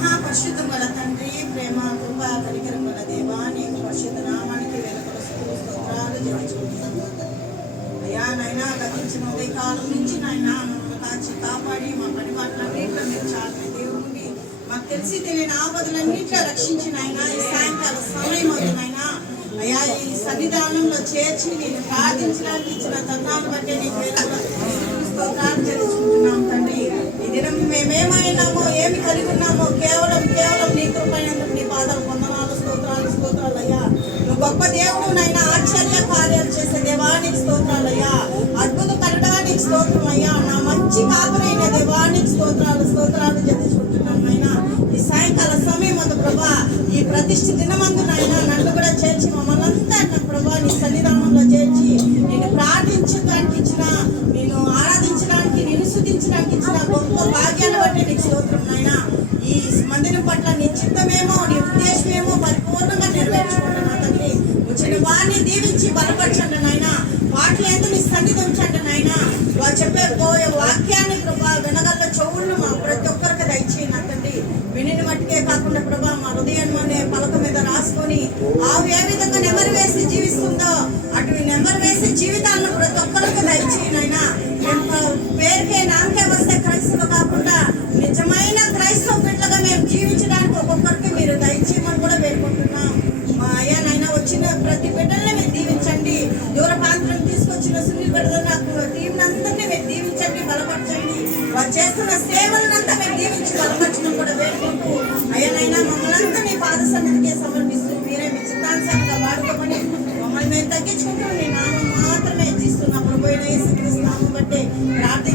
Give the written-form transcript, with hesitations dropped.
మహాపరిశుద్ధం గల తండ్రి, ప్రేమ కృప కనికరం గల దేవా, నీకు పరిశుద్ధ నామానికి వేల స్తోత్రాలు చెల్లించుకుంటున్నాను. అయ్యా నైనా గతించిన ఉదయకాలం నుంచి నాయన మమ్మల్ని కాచి కాపాడి మా పని పాటలన్నింటిలో మీరు చాలా దేవుడిని మాకు తెలిసి తెలియని ఆపదలన్నింటిలో రక్షించిన ఆయన ఈ సాయంకాల సమయం అవుతుందైనా అయ్యా ఈ సన్నిధానంలో చేర్చి నేను ప్రార్థించడానికి ఇచ్చిన తరుణాన్ని బట్టి నీకు వేల స్తోత్రాలు చెల్లించుకుంటున్నాం తండ్రి. ఈ దినం మేమేమైనామో ఏమి కలిగి ఉన్నామో కేవలం నీ కృపైనందుకు నీ పాదాలు వందనాలు స్తోత్రాలు అయ్యా. నువ్వు గొప్ప దేవుడు నైనా, ఆశ్చర్య కార్యాలు చేసే దేవానికి స్తోత్రాలు అయ్యా. అద్భుత కరడానికి స్తోత్రం అయ్యా. నా మంచి కాపురైన దేవానికి స్తోత్రాలు చెల్లించుకుంటున్నాం నైనా. ఈ సాయంకాల సమయం అందు ప్రభా, ఈ ప్రతిష్ఠ దినమందు నైనా నన్ను కూడా చేర్చి మమ్మల్ని అంతా ప్రభా నీ సన్నిధానంలో చేర్చి నేను ప్రార్థించడానికి ఇచ్చిన, నేను ఆరాధించడానికి, నేను స్తుతించడానికి ఇచ్చిన గొప్ప భాగ్యాన్ని బట్టి నీకు స్తోత్రం నాయనా. ఈ మందిరం పట్ల నీ చిత్తమేమో, నీ ఉద్దేశమేమో పరిపూర్ణంగా నెరవేర్చుకుంటున్నా తండ్రి. వచ్చిన వారిని దీవించి బలపరచండి నాయన. వాటిని ఎంత నీ సన్నిధి ఉంచండి నాయన. వాళ్ళు చెప్పే పోయే వాక్యాన్ని ప్రభా వినగల చెవులను మా ప్రతి ఒక్కరికి దయచేయను తండ్రి. వినిని మట్టుకే కాకుండా ప్రభా మా హృదయాన్ని పలక మీద రాసుకొని ఆవు ఏ విధంగా నెమరు వేసి జీవిస్తుందో అటు నెమరు వేసి జీవితాలను ప్రతి ఒక్కరికి దయచేయనైనా. పేరుకే నామకే వస్తే క్రైస్తవ కాకుండా నిజమైన క్రైస్తవ బిడ్డలుగా మేము జీవించడానికి ఒక్కొక్కరికి మీరు దయచేయమని కూడా వేడుకుంటున్నాం. మా అయ్యానైనా వచ్చిన ప్రతి బిడ్డల్ని మీరు దీవించండి. దూర ప్రాంతం తీసుకొచ్చిన సునీల్ బిడ్డలు నాకు దీవెనందరినీ మీరు దీవించండి, బలపరచండి. వాళ్ళు చేస్తున్న సేవలనంతా మీరు దీవించి బలపరచడం కూడా వేడుకుంటూ అయ్యానైనా మమ్మల్ని అంతా మీ పాద సన్నిధికే సమర్పిస్తూ మీరే మీ చిత్తానుసారంగా వాడుకోమని మమ్మల్ని మేము తగ్గించుకుంటూ నీ నామం మాత్రమే ఇచ్చిస్తున్న ప్రభు యేసు క్రీస్తు నామం బట్టి ప్రార్థన